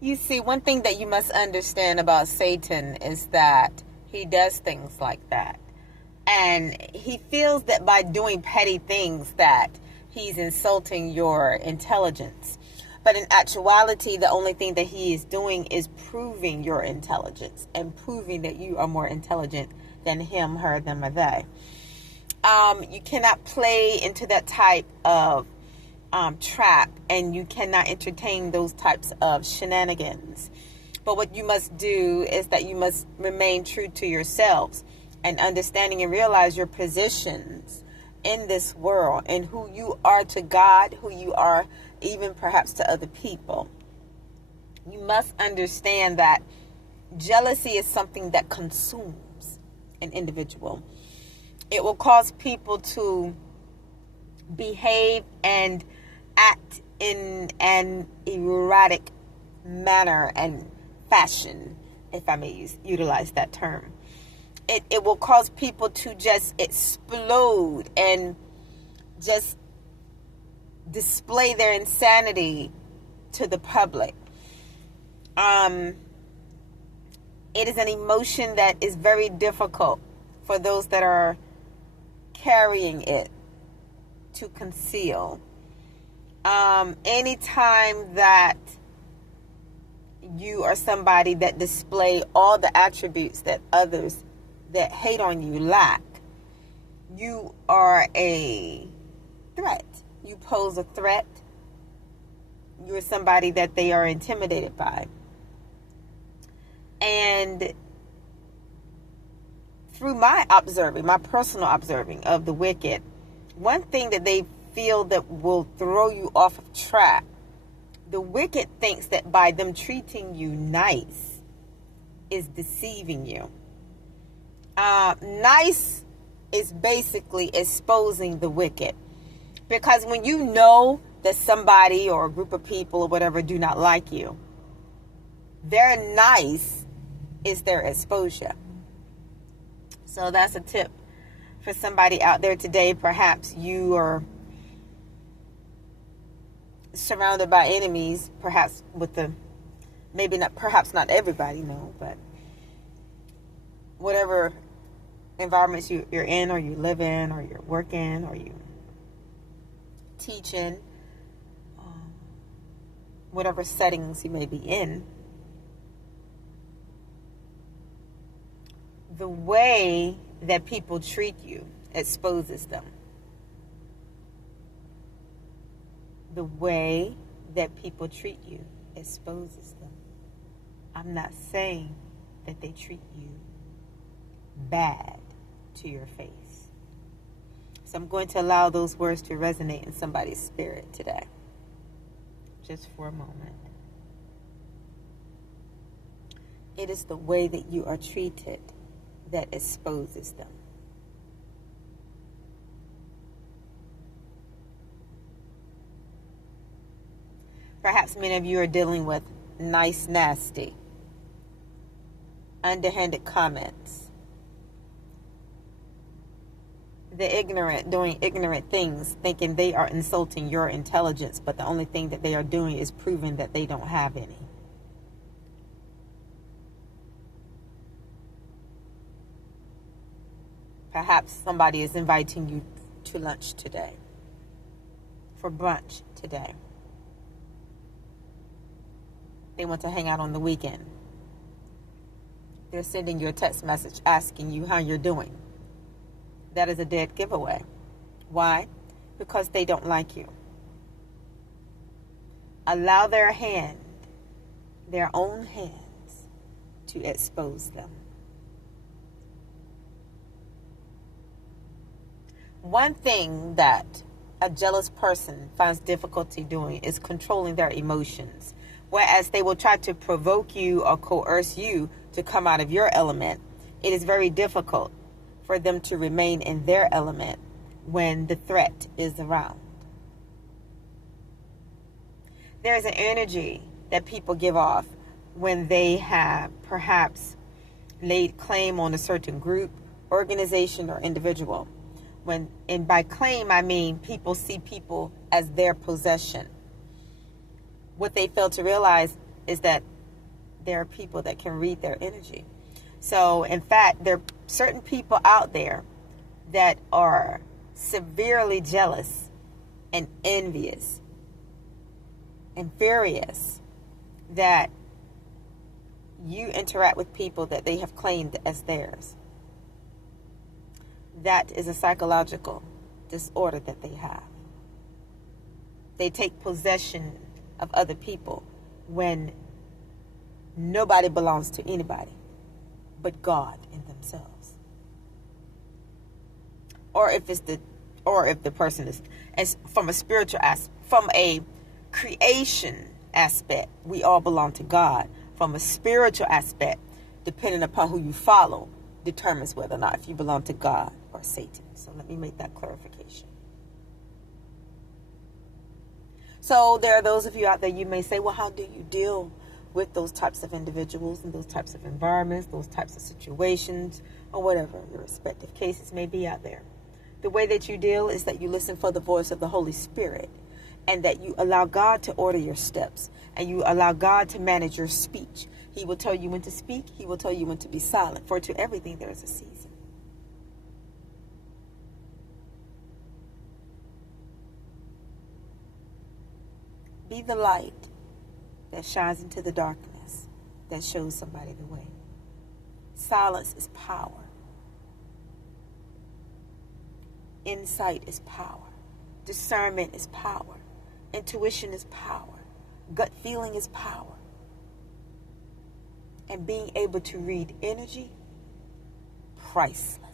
You see, one thing that you must understand about Satan is that he does things like that. And he feels that by doing petty things that he's insulting your intelligence. But in actuality, the only thing that he is doing is proving your intelligence and proving that you are more intelligent than him, her, them, or they. You cannot play into that type of trap, and you cannot entertain those types of shenanigans. But what you must do is that you must remain true to yourselves and understanding and realize your positions in this world and who you are to God, who you are even perhaps to other people. You must understand that jealousy is something that consumes an individual. It will cause people to behave and act in an erratic manner and fashion, if I may utilize that term. It will cause people to just explode and just display their insanity to the public. It is an emotion that is very difficult for those that are carrying it to conceal. Anytime that you are somebody that display all the attributes that others that hate on you lack, you are a threat. You pose a threat. You're somebody that they are intimidated by. And through my personal observing of the wicked, one thing that they feel that will throw you off of track, the wicked thinks that by them treating you nice is deceiving you. Nice is basically exposing the wicked. Because when you know that somebody or a group of people or whatever do not like you, their nice is their exposure. So that's a tip for somebody out there today. Perhaps you are surrounded by enemies, perhaps perhaps not everybody, no, but whatever environments you're in, or you live in, or you're working, or you teaching, whatever settings you may be in, the way that people treat you exposes them. The way that people treat you exposes them. I'm not saying that they treat you bad to your face. So I'm going to allow those words to resonate in somebody's spirit today. Just for a moment. It is the way that you are treated that exposes them. Perhaps many of you are dealing with nice, nasty, underhanded comments. The ignorant doing ignorant things, thinking they are insulting your intelligence, but the only thing that they are doing is proving that they don't have any. Perhaps somebody is inviting you to lunch today, for brunch today. They want to hang out on the weekend. They're sending you a text message asking you how you're doing. That is a dead giveaway. Why? Because they don't like you. Allow their own hands, to expose them. One thing that a jealous person finds difficulty doing is controlling their emotions. Whereas they will try to provoke you or coerce you to come out of your element, it is very difficult for them to remain in their element when the threat is around. There is an energy that people give off when they have perhaps laid claim on a certain group, organization, or individual. And by claim, I mean people see people as their possession. What they fail to realize, is that there are people that can read their energy. So, in fact, there are certain people out there that are severely jealous and envious and furious that you interact with people that they have claimed as theirs. That is a psychological disorder that they have. They take possession of other people when nobody belongs to anybody but God and themselves. Or if the person is, as from a spiritual aspect, from a creation aspect, we all belong to God. From a spiritual aspect, depending upon who you follow, determines whether or not if you belong to God or Satan. So let me make that clarification. So there are those of you out there, you may say, well, how do you deal with those types of individuals and those types of environments, those types of situations, or whatever your respective cases may be out there? The way that you deal is that you listen for the voice of the Holy Spirit, and that you allow God to order your steps, and you allow God to manage your speech. He will tell you when to speak. He will tell you when to be silent. For to everything there is a season. Be the light that shines into the darkness, that shows somebody the way. Silence is power. Insight is power. Discernment is power. Intuition is power. Gut feeling is power. And being able to read energy, priceless.